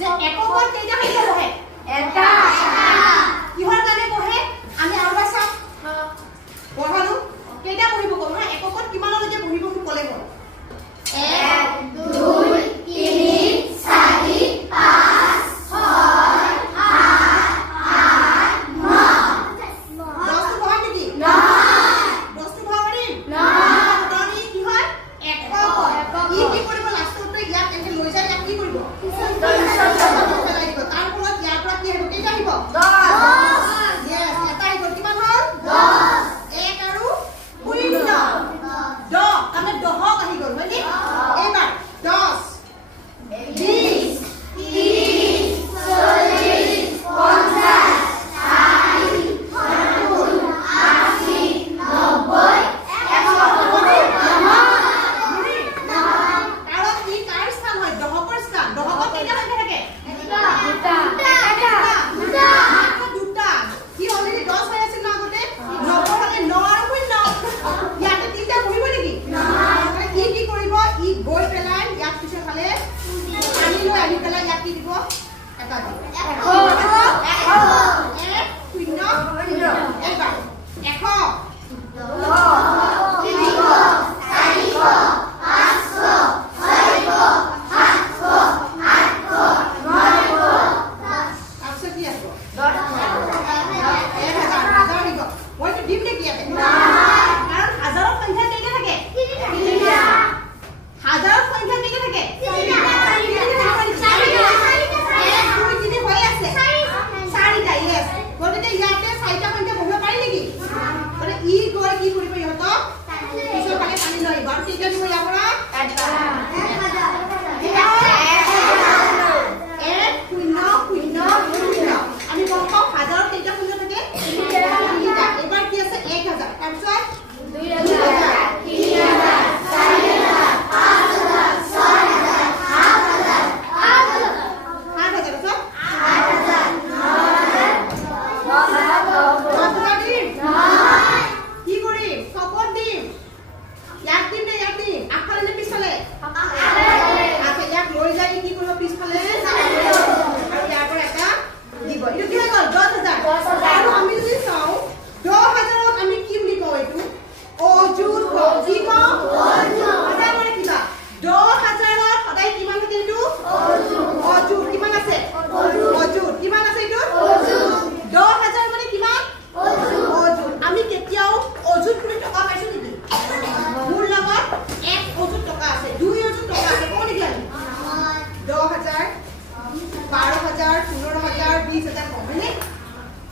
যে এককত কেইটা সংখ্যা বহে এটা কিহৰ কাৰণে বহে আমি আৰু চাম পঢ়ালো কেইটা বহিব কম না এককত কিমানলৈকে বহিব কি ক'লে গ'ল 1 2 3 4 5 6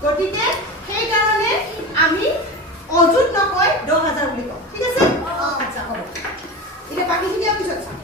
গতিকে সেই কাৰণে আমি অযুত নকয় 10000 বুলি কওঁ ঠিক আছে আচ্ছা হ'ব এতিয়া বাকিখিনি পিছত